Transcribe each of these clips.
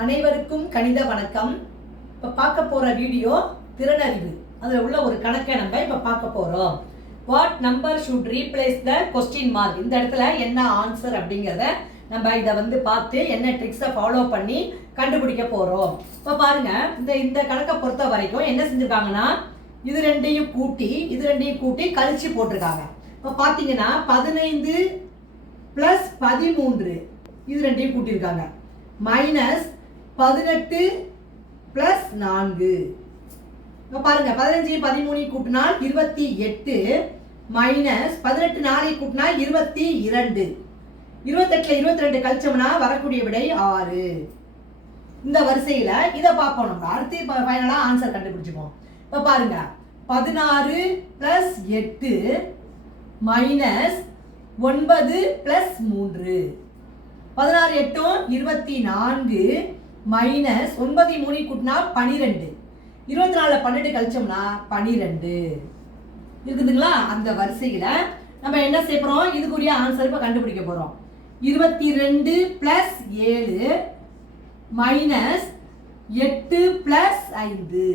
அனைவருக்கும் கணித வணக்கம். இப்போ பார்க்க போற வீடியோ திறனறிவு. அதில் உள்ள ஒரு கணக்கை நம்ம இப்போ பார்க்க போறோம். What number should replace the question mark. இந்த இடத்துல என்ன ஆன்சர் அப்படிங்கிறத நம்ம இதை பார்த்து என்ன ட்ரிக்ஸை ஃபாலோ பண்ணி கண்டுபிடிக்க போறோம். இப்போ பாருங்க, இந்த கணக்கை பொறுத்த வரைக்கும் என்ன செஞ்சிருக்காங்கன்னா இது ரெண்டையும் கூட்டி கழிச்சு போட்டிருக்காங்க. இப்போ பார்த்தீங்கன்னா 15 + 13 இது ரெண்டையும் கூட்டியிருக்காங்க. மைனஸ் 18 + 4. இப்போ பாருங்க, 15 13 கூட்டினால் 28 மைனஸ் 18 4 கூட்டினால் 22. 28ல் 22 கழிச்சோம்னா வரக்கூடிய விடை 6. இந்த வரிசையில இதை பார்ப்போம். நம்ம அடுத்து ஃபைனலா ஆன்சர் கண்டுபிடிச்சுப்போம். இப்போ பாருங்க, 16 + 8 மைனஸ் 9 + 3. 16 8 24 மைனஸ் 9 3 கூட்டினா 12. 24 12 கழிச்சோம்னா 12 இருக்குதுங்களா? அந்த வரிசையில நம்ம என்ன செய்ய போறோம், இதுக்குரிய ஆன்சர் இப்ப கண்டுபிடிக்க போறோம். 22 + 7 மைனஸ் 8 + 5.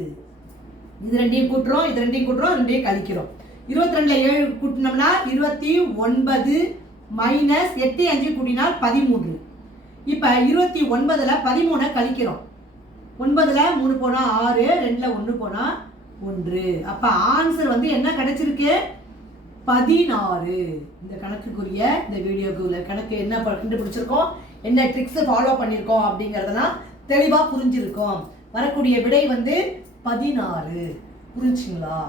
இது ரெண்டையும் கூட்டுறோம், ரெண்டையும் கழிக்கிறோம். 22ல் 7 கூட்டினோம்னா 29 மைனஸ் 8 5 கூட்டினால் 13. இப்போ 29ல் 13 கழிக்கிறோம். 9ல் 3 போனா 6, 2ல் 1 போனா 1. அப்போ ஆன்சர் என்ன கிடைச்சிருக்கு? 16. இந்த கணக்குக்குரிய இந்த வீடியோக்குள்ள கணக்கு என்ன கண்டுபிடிச்சிருக்கோம், என்ன ட்ரிக்ஸ் ஃபாலோ பண்ணியிருக்கோம் அப்படிங்கிறதெல்லாம் தெளிவாக புரிஞ்சிருக்கோம். வரக்கூடிய விடை 16. புரிஞ்சுங்களா?